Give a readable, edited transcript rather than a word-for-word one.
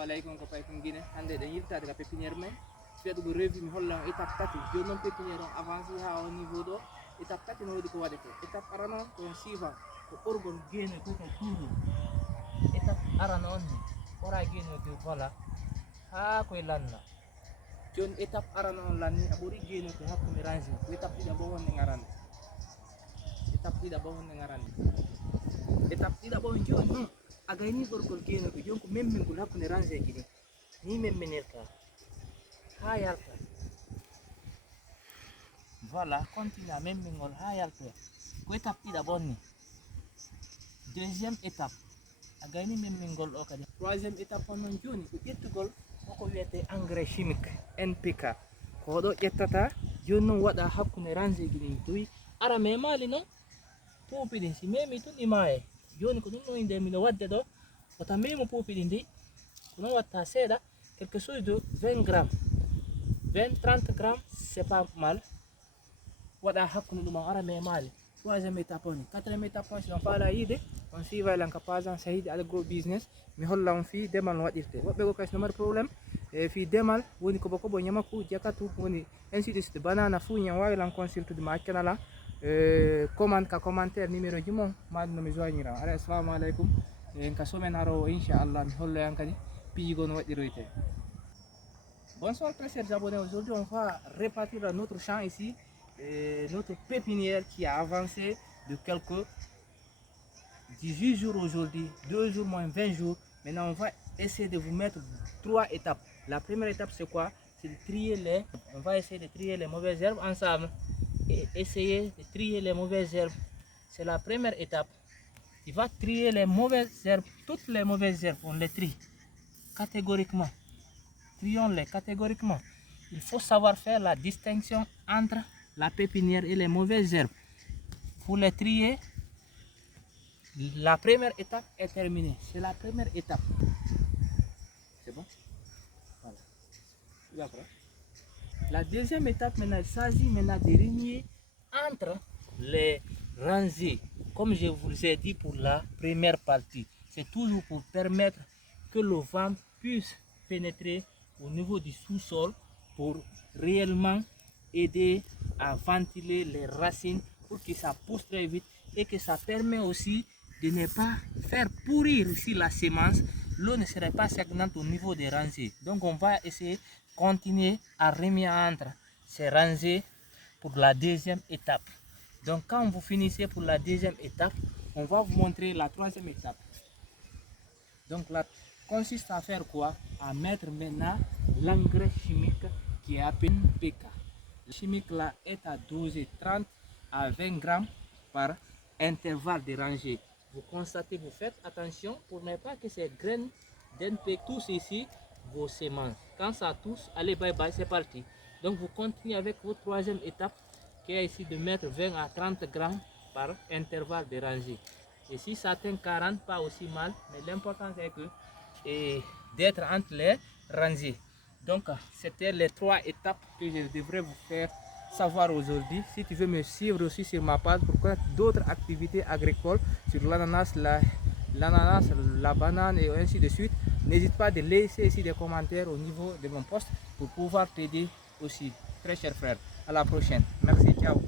Assalamualaikum ko pay ko Guinée hande den yiltade ka pépinière men feedugo revue mi holla étape tati joni non pépinière on avancé ha au niveau do étape tati no wodi ko wadete étape arano ko suivant ko orgol gene ko ko touru étape arano on ora gene de voilà ha koy lanna joni étape arano on lanni abori gene ko hakkude range ko étape dida bo wonde ngarande étape dida bo wonde ngarande étape dida bo joni non agayni gorgol gene ko jonko memmingol hakkude range ji ni memminirta ha yalta voilà continue a memmingol ha yalta ko étape dida bonni deuxième étape agayni memmingol o kadi troisième étape on non joni ko ƴettugol koko wiyete engrais chimique NPK ko do ƴettata joni non wada hakkude range ji ni doyi ara memali non puupidin si memi tun imaye joni ko dum no inde mi wadde do o tamimo puupidi ndi ko non watta seeda quelque chose de 20 grammes 20-30 grammes c'est pas mal wada hakkude dum ara memali troisième étape on quatrième étape on si on fala yide on suiva lan kapasan sahidi agro business mi holla on fi demal no wadirte wobbe go kasno mar problème e fi demal woni ko boko bo nyamaku jakatu woni ainsi de suite banana fu nyam wawi lan consulte de ma canala commande ka commentaire numéro ji mon madno mi joignira ala assalamu alaikum en ka somen haro inchallah mi hollo yan kadi piigo no wadiroyte. Bonsoir très chers abonnés, aujourd'hui on va répartir notre champ ici, notre pépinière qui a avancé de quelques 18 jours aujourd'hui, 2 jours moins 20 jours. Maintenant on va essayer de vous mettre 3 étapes. La première étape c'est quoi? C'est de trier on va essayer de trier les mauvaises herbes ensemble et essayer de trier les mauvaises herbes. C'est la première étape. Il va trier les mauvaises herbes, toutes les mauvaises herbes, on les trie catégoriquement. Trions-les catégoriquement. Il faut savoir faire la distinction entre la pépinière et les mauvaises herbes. Pour les trier, la première étape est terminée. C'est la première étape. C'est bon? Voilà. La deuxième étape, maintenant, il s'agit maintenant de régner entre les rangées. Comme je vous ai dit pour la première partie, c'est toujours pour permettre que le vent puisse pénétrer au niveau du sous-sol pour réellement aider à ventiler les racines pour que ça pousse très vite et que ça permet aussi de ne pas faire pourrir ici la semence. L'eau ne serait pas stagnante au niveau des rangées. Donc on va essayer de continuer à remettre entre ces rangées pour la deuxième étape. Donc quand vous finissez pour la deuxième étape, on va vous montrer la troisième étape. Donc là consiste à faire quoi? À mettre maintenant l'engrais chimique qui est appelé NPK. Le chimique là est à doser 30 à 20 grammes par intervalle de rangée. Vous constatez, vous faites attention pour ne pas que ces graines d'NPK touchent ici vos semences. Quand ça touche, allez bye bye, c'est parti. Donc vous continuez avec votre troisième étape qui est ici de mettre 20 à 30 grammes par intervalle de rangée. Et si ça atteint 40, pas aussi mal, mais l'important c'est que d'être entre les rangées. Donc c'était les 3 étapes que je devrais vous faire savoir aujourd'hui. Si tu veux me suivre aussi sur ma page pour connaître d'autres activités agricoles sur l'ananas, la banane et ainsi de suite, n'hésite pas de laisser ici des commentaires au niveau de mon post pour pouvoir t'aider aussi. Très cher frère, à la prochaine. Merci, ciao.